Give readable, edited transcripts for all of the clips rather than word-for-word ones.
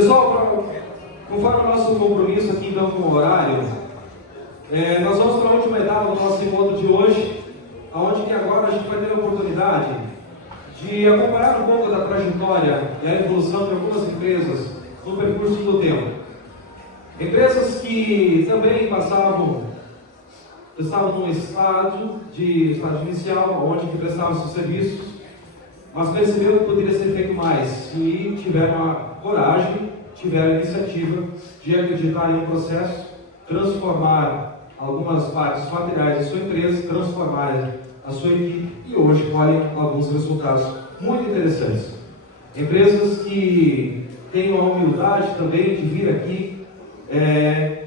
Pessoal, conforme o nosso compromisso aqui então com o horário, nós vamos para a última etapa do nosso encontro de hoje, onde que agora a gente vai ter a oportunidade de acompanhar um pouco da trajetória e a evolução de algumas empresas no percurso do tempo. Empresas que também estavam num estágio inicial, onde que prestavam seus serviços, mas perceberam que poderia ser feito mais e tiveram a coragem, tiveram a iniciativa de acreditar em um processo, transformar algumas partes materiais da sua empresa, transformar a sua equipe e hoje colhem alguns resultados muito interessantes. Empresas que têm a humildade também de vir aqui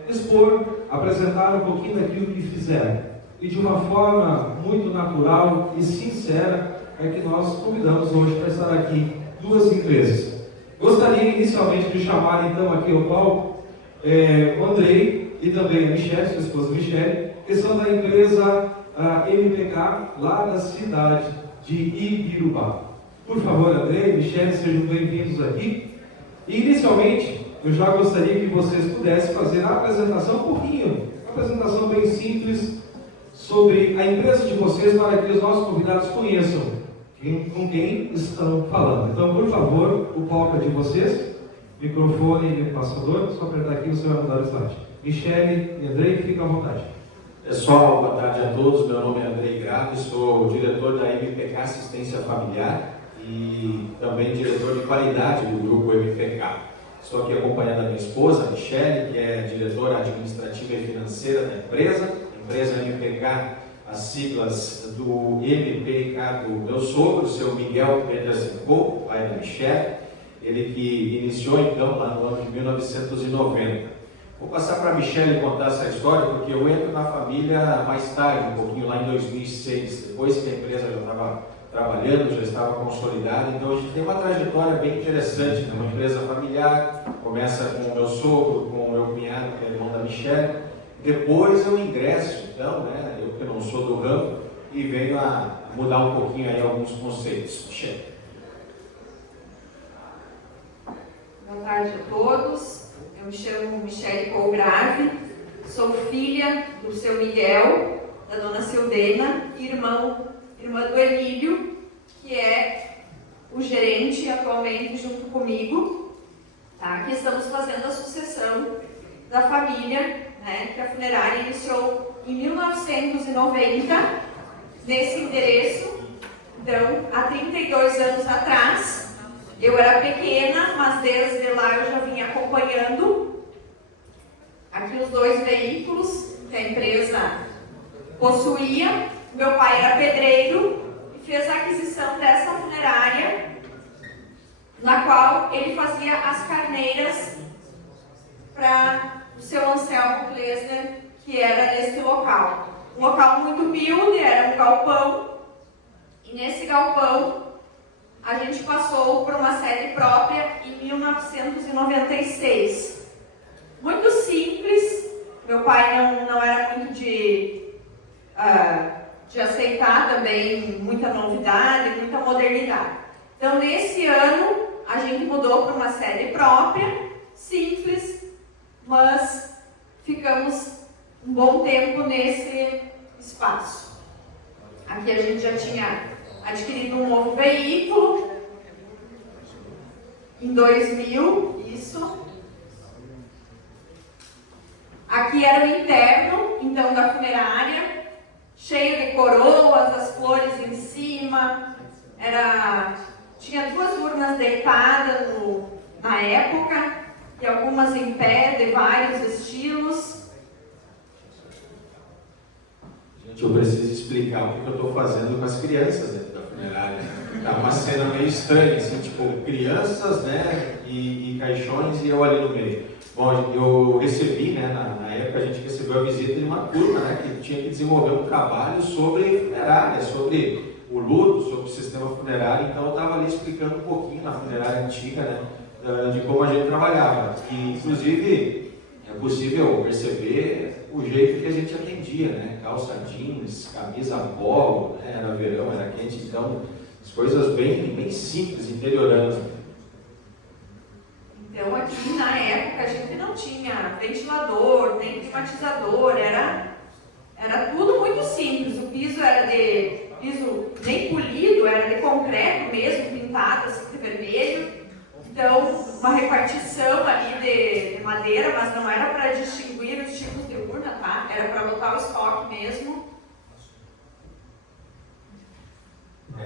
expor, apresentar um pouquinho daquilo que fizeram. E de uma forma muito natural e sincera é que nós convidamos hoje para estar aqui duas empresas. Gostaria inicialmente de chamar então aqui ao palco o Andrei e também a Michele, sua esposa Michele, que são da empresa MPK, lá da cidade de Ibirubá. Por favor, Andrei e Michele, sejam bem-vindos aqui. E, inicialmente, eu já gostaria que vocês pudessem fazer a apresentação um pouquinho, uma apresentação bem simples sobre a empresa de vocês, para que os nossos convidados conheçam com quem estão falando. Então, por favor, o palco é de vocês, microfone e passador, só apertar aqui você vai mudar o slide. Michele e Andrei, fiquem à vontade. Pessoal, boa tarde a todos. Meu nome é Andrei Grave, sou o diretor da MPK Assistência Familiar e também diretor de qualidade do grupo MPK. Estou aqui acompanhando a minha esposa, Michele, que é diretora administrativa e financeira da empresa. A empresa MPK, as siglas do MPK do meu sogro, o seu Miguel Pedersen Cole, pai da Michele, ele que iniciou então lá no ano de 1990. Vou passar para a Michele contar essa história, porque eu entro na família mais tarde, um pouquinho lá em 2006, depois que a empresa já estava trabalhando, já estava consolidada. Então a gente tem uma trajetória bem interessante, né? Uma empresa familiar, começa com o meu sogro, com o meu cunhado, que é irmão da Michele. Depois eu ingresso, então, né? Eu que não sou do ramo, e venho a mudar um pouquinho aí alguns conceitos. Michele. Boa tarde a todos. Eu me chamo Michele Colgrave, sou filha do seu Miguel, da dona Sildena, e irmã do Emílio, que é o gerente atualmente junto comigo, tá? Que estamos fazendo a sucessão da família, né? Que a funerária iniciou em 1990, nesse endereço. Então, há 32 anos atrás, eu era pequena, mas desde lá eu já vinha acompanhando aqui os dois veículos que a empresa possuía. Meu pai era pedreiro e fez a aquisição dessa funerária, na qual ele fazia as carneiras para o seu Anselmo Klesner, que era nesse local. Um local muito humilde, era um galpão, e nesse galpão a gente passou por uma sede própria em 1996. Muito simples, meu pai não era muito de aceitar também muita novidade, muita modernidade. Então, nesse ano, a gente mudou para uma sede própria, simples, mas ficamos um bom tempo nesse espaço. Aqui a gente já tinha adquirido um novo veículo, em 2000, isso. Aqui era o interno, então, da funerária, cheio de coroas, as flores em cima, tinha duas urnas deitadas na época, e algumas em pé, de vários estilos. Gente, eu preciso explicar o que eu estou fazendo com as crianças dentro da funerária. Tá uma cena meio estranha, assim, tipo, crianças, né, e caixões e eu ali no meio. Bom, eu recebi, né, na época a gente recebeu a visita de uma turma, né, que tinha que desenvolver um trabalho sobre funerária, sobre o luto, sobre o sistema funerário. Então eu estava ali explicando um pouquinho na funerária antiga, né, de como a gente trabalhava. E, inclusive, é possível perceber o jeito que a gente atendia, né, calça jeans, camisa polo, né, era verão, era quente, então as coisas bem simples, interioranas. Então aqui na época a gente não tinha ventilador, nem climatizador, era tudo muito simples. O piso era de piso nem polido, era de concreto mesmo, pintado assim de vermelho. Então uma repartição ali de madeira, mas não era para distinguir os tipos de urna, tá? Era para botar o estoque mesmo.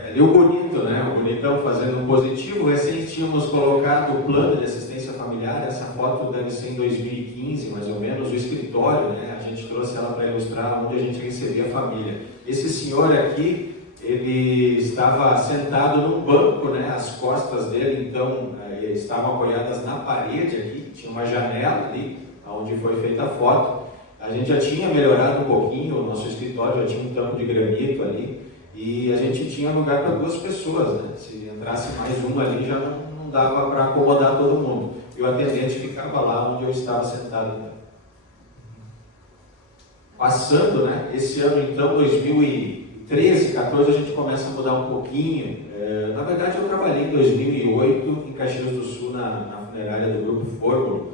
Ali o bonito, né? O bonitão fazendo um positivo. Recém tínhamos colocado o plano de assistência familiar, essa foto deve ser em 2015, mais ou menos, o escritório, né? A gente trouxe ela para ilustrar onde a gente recebia a família. Esse senhor aqui, ele estava sentado num banco, né? As costas dele, então, estavam apoiadas na parede aqui, tinha uma janela ali, onde foi feita a foto. A gente já tinha melhorado um pouquinho, o nosso escritório já tinha um tampo de granito ali, e a gente tinha lugar para 2 pessoas, né? Se entrasse mais uma ali, já não dava para acomodar todo mundo. E o atendente ficava lá onde eu estava sentado. Passando, né? Esse ano, então, 2013, 14, a gente começa a mudar um pouquinho. Na verdade, eu trabalhei em 2008 em Caxias do Sul, na funerária do Grupo Fórmula.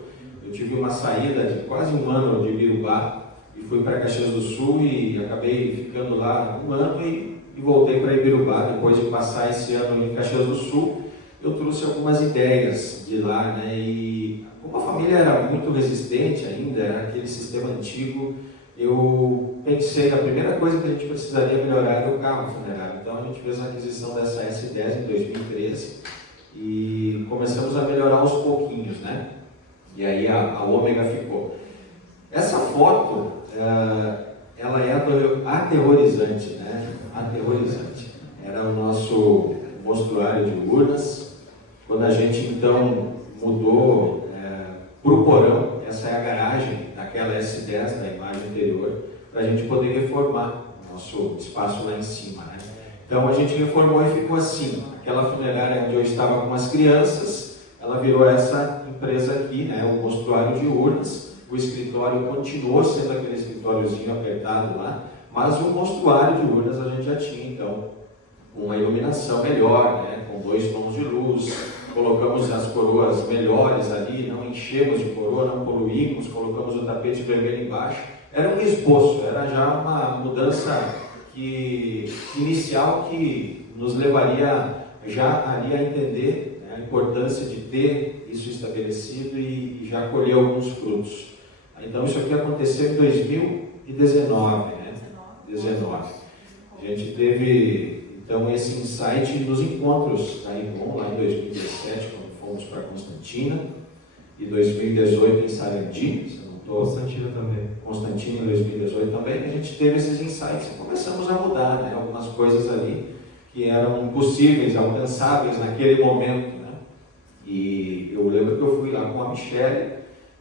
Eu tive uma saída de quase um ano de Ibirubá e fui para Caxias do Sul e acabei ficando lá um ano e voltei para Ibirubá. Depois de passar esse ano em Caxias do Sul, eu trouxe algumas ideias de lá, né? E como a família era muito resistente ainda, era aquele sistema antigo, eu pensei que a primeira coisa que a gente precisaria melhorar era o carro funerário. Então a gente fez a aquisição dessa S10 em 2013 e começamos a melhorar aos pouquinhos, né? E aí a Ômega ficou. Essa foto, ela é aterrorizante, né? Aterrorizante. Era o nosso mostruário de urnas. Quando a gente então mudou para o porão, essa é a garagem daquela S10 da imagem anterior, para a gente poder reformar o nosso espaço lá em cima, né? Então a gente reformou e ficou assim. Aquela funerária onde eu estava com as crianças, ela virou essa empresa aqui, né? O mostruário de urnas. O escritório continuou sendo aquele escritóriozinho apertado lá, mas o mostruário de urnas a gente já tinha então uma iluminação melhor, né? Com 2 tons de luz. Colocamos as coroas melhores ali, não enchemos de coroa, não poluímos, colocamos o tapete vermelho embaixo. Era um esboço, era já uma mudança inicial que nos levaria já ali a entender, né, a importância de ter isso estabelecido e já colher alguns frutos. Então isso aqui aconteceu em 2019, né? 19. A gente teve então esse insight nos encontros da IBOM, lá em 2017, quando fomos para Constantina, e 2018 em Sarandi, se eu não estou... Constantina também. Constantina em 2018 também, a gente teve esses insights e começamos a mudar, né? Algumas coisas ali que eram impossíveis, alcançáveis naquele momento, né? E eu lembro que eu fui lá com a Michele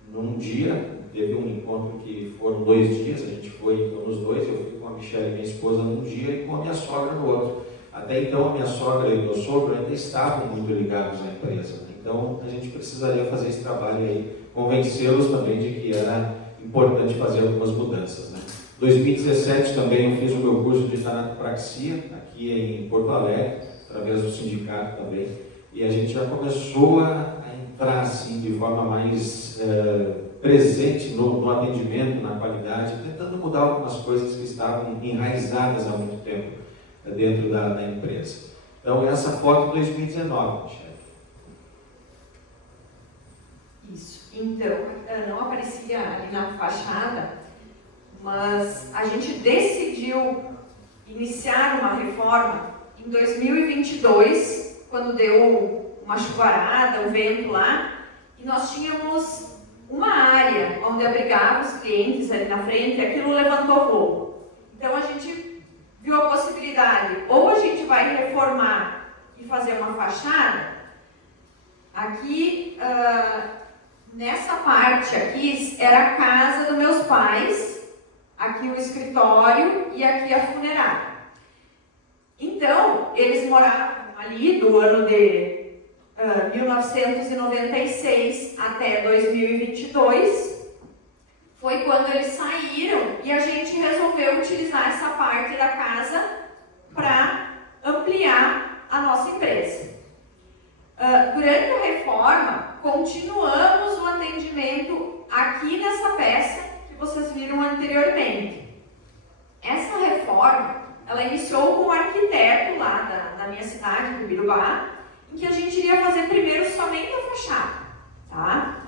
num dia, teve um encontro que foram 2 dias, a gente foi então, nos 2, eu fui com a Michele, minha esposa, num dia e com a minha sogra no outro. Até então a minha sogra e o meu sogro ainda estavam muito ligados à empresa, né? Então a gente precisaria fazer esse trabalho aí, convencê-los também de que era importante fazer algumas mudanças, né? 2017 também eu fiz o meu curso de tanatopraxia aqui em Porto Alegre, através do sindicato também, e a gente já começou a entrar assim de forma mais presente no atendimento, na qualidade, tentando mudar algumas coisas que estavam enraizadas há muito tempo dentro da empresa. Então essa foto de 2019, Michele. Isso. Então, não aparecia ali na fachada, mas a gente decidiu iniciar uma reforma em 2022, quando deu uma chuvarada, um vento lá, e nós tínhamos uma área onde abrigava os clientes ali na frente, e aquilo levantou voo. Então a gente viu a possibilidade, ou a gente vai reformar e fazer uma fachada, aqui, nessa parte aqui, era a casa dos meus pais, aqui o escritório e aqui a funerária. Então, eles moravam ali do ano de 1996 até 2022, foi quando eles saíram e a gente resolveu utilizar essa parte da casa para ampliar a nossa empresa. Durante a reforma, continuamos o atendimento aqui nessa peça que vocês viram anteriormente. Essa reforma, ela iniciou com o arquiteto lá da minha cidade, do Birubá, em que a gente iria fazer primeiro somente a fachada, tá?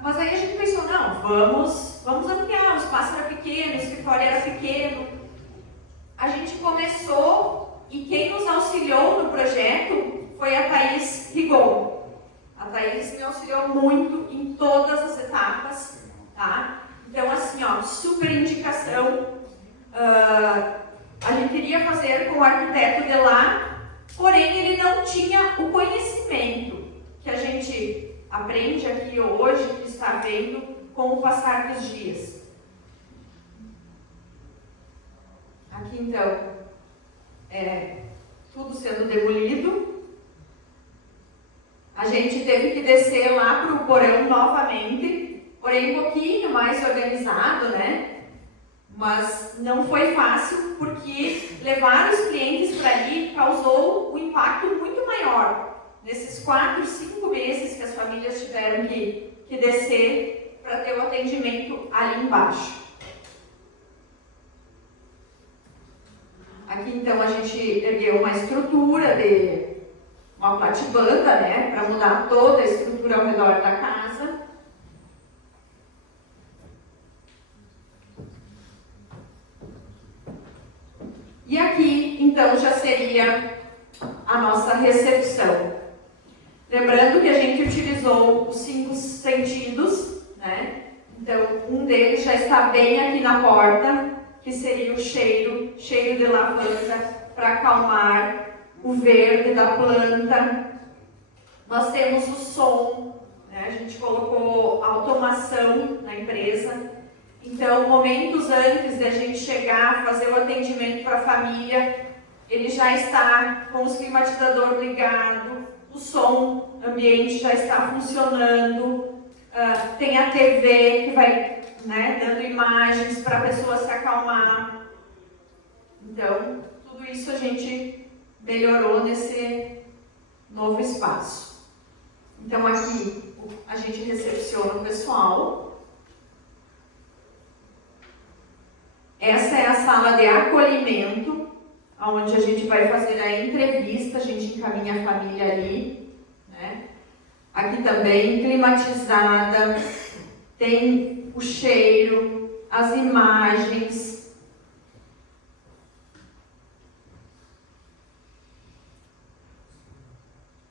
Mas aí a gente pensou, não, vamos ampliar, o espaço era pequeno, o escritório era pequeno. A gente começou e quem nos auxiliou no projeto foi a Thaís Rigon. A Thaís me auxiliou muito em todas as etapas, tá? Então, assim, ó, super indicação. A gente iria fazer com o arquiteto de lá, porém ele não tinha o conhecimento que a gente aprende aqui hoje, que está vendo com o passar dos dias. Aqui então, tudo sendo demolido. A gente teve que descer lá para o porão novamente, porém um pouquinho mais organizado, né? Mas não foi fácil porque levar os clientes para ali causou um impacto muito maior. Nesses 4, 5 meses que as famílias tiveram que descer para ter o atendimento ali embaixo. Aqui então a gente ergueu uma estrutura de uma platibanda, né, para mudar toda a estrutura ao redor da casa. E aqui então já seria a nossa recepção. Lembrando que a gente utilizou os 5 sentidos, né? Então, um deles já está bem aqui na porta, que seria o cheiro de lavanda, para acalmar o verde da planta. Nós temos o som, né? A gente colocou automação na empresa. Então, momentos antes de a gente chegar, fazer o atendimento para a família, ele já está com os climatizadores ligados, o som ambiente já está funcionando, tem a TV que vai, né, dando imagens para a pessoa se acalmar. Então, tudo isso a gente melhorou nesse novo espaço. Então, aqui a gente recepciona o pessoal. Essa é a sala de acolhimento, onde a gente vai fazer a entrevista, a gente encaminha a família ali, né? Aqui também climatizada, tem o cheiro, as imagens.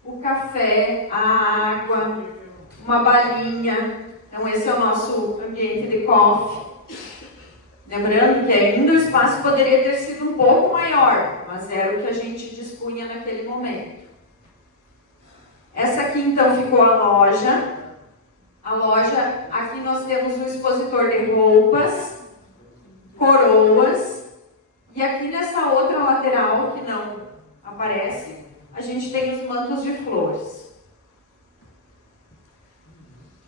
O café, a água, uma balinha. Então esse é o nosso ambiente de coffee. Lembrando que ainda o espaço poderia ter sido um pouco maior, mas era o que a gente dispunha naquele momento. Essa aqui então ficou a loja. A loja, aqui nós temos um expositor de roupas, coroas, e aqui nessa outra lateral, que não aparece, a gente tem os mantos de flores.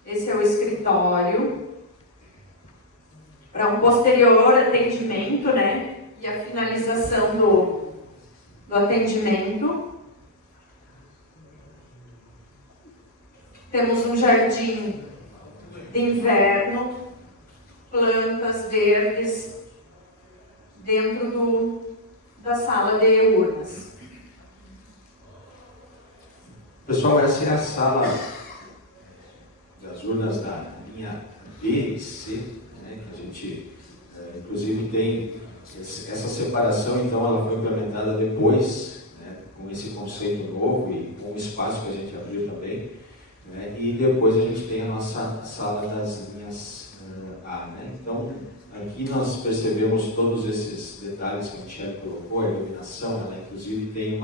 Esse é o escritório. Para um posterior atendimento, né? E a finalização do atendimento. Temos um jardim de inverno, plantas verdes dentro da sala de urnas. Pessoal, essa é a sala das urnas da linha B e C. Que a gente, inclusive, tem essa separação, então ela foi implementada depois, né, com esse conceito novo e com o espaço que a gente abriu também, né, e depois a gente tem a nossa sala das linhas A. Né? Então, aqui nós percebemos todos esses detalhes que a Michelle colocou, a iluminação, ela inclusive tem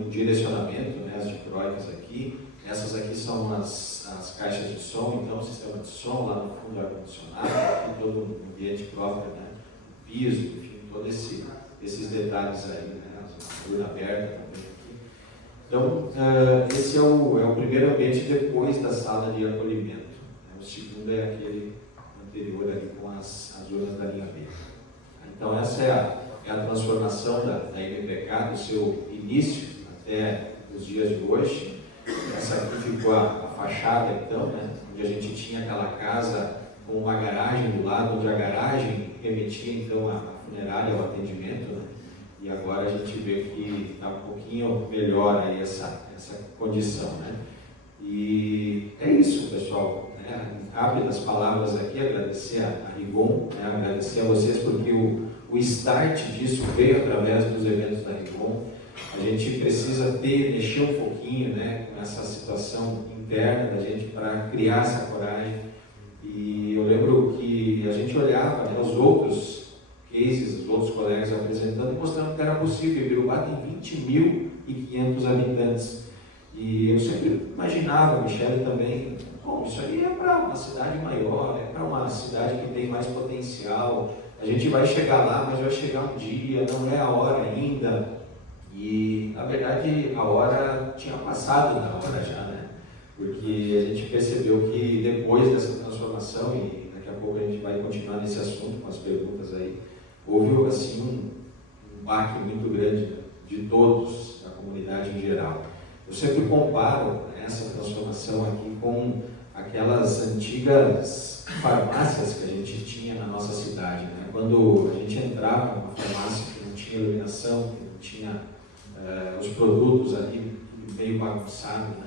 um direcionamento, né, as dicróicas aqui. Essas aqui são as caixas de som, então o sistema de som, lá no fundo ar-condicionado, aqui todo o ambiente próprio, né? O piso, enfim, todos esses detalhes aí, né? A urna aberta também aqui. Então, esse é o primeiro ambiente depois da sala de acolhimento. Né? O segundo é aquele anterior ali com as urnas da linha B. Então, essa é a transformação da MPK, do seu início até os dias de hoje. essa aqui ficou a fachada, então, né? Onde a gente tinha aquela casa com uma garagem do lado, onde a garagem remetia então à funerária, ao atendimento, né? E agora a gente vê que está um pouquinho melhor aí essa condição, né? E é isso, pessoal, né? Cabe das palavras aqui agradecer a Rigon, né? Agradecer a vocês porque o start disso veio através dos eventos da Rigon. A gente precisa mexer um pouquinho, né, com essa situação interna da gente para criar essa coragem. E eu lembro que a gente olhava, né, os outros cases, os outros colegas apresentando e mostrando que era possível. Ibirubá tem 20.500 habitantes. E eu sempre imaginava, a Michele também, bom, isso aí é para uma cidade maior, é para uma cidade que tem mais potencial. A gente vai chegar lá, mas vai chegar um dia, não é a hora ainda. E, na verdade, a hora tinha passado da hora já, né? Porque a gente percebeu que depois dessa transformação, e daqui a pouco a gente vai continuar nesse assunto com as perguntas aí, houve, assim, um baque muito grande de todos, da comunidade em geral. Eu sempre comparo essa transformação aqui com aquelas antigas farmácias que a gente tinha na nossa cidade, né? Quando a gente entrava numa farmácia que não tinha iluminação, que não tinha os produtos ali meio bagunçados, né?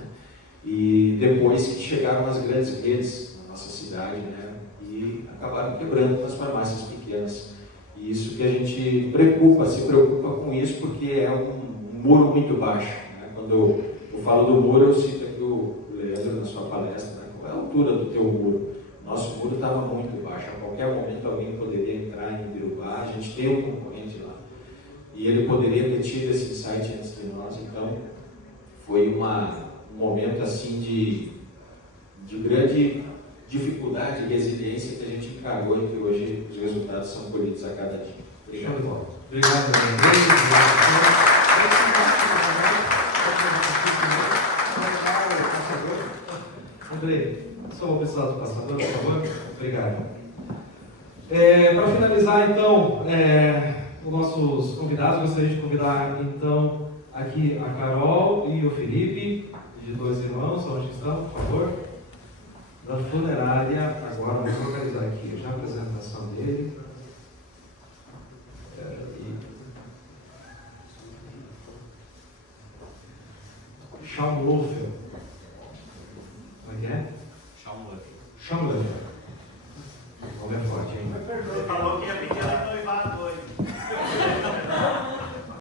E depois que chegaram as grandes redes na nossa cidade, né? E acabaram quebrando as farmácias pequenas. E isso que a gente se preocupa com isso, porque é um muro muito baixo, né? Quando eu falo do muro, eu cito aqui o Leandro na sua palestra, né? Qual é a altura do teu muro? Nosso muro estava muito baixo, a qualquer momento alguém poderia entrar em Ibirubá, a gente tem um concorrente lá. E ele poderia ter tido esse insight antes de nós, então foi um momento assim de grande dificuldade e resiliência que a gente encarou e que hoje os resultados são colhidos a cada dia. Obrigado. Obrigado, André. Só vou precisar do passador, por favor. Obrigado. Para finalizar, então, os nossos convidados, gostaria de convidar, então, aqui a Carol e o Felipe, de dois irmãos, onde estão, por favor? Da funerária, agora vamos localizar aqui já a apresentação dele. Schaumlöffel. Como é que é? Schaumlöffel.